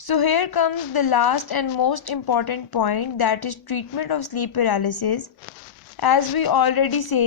So here comes the last and most important point, that is treatment of sleep paralysis. As we already say,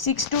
6 to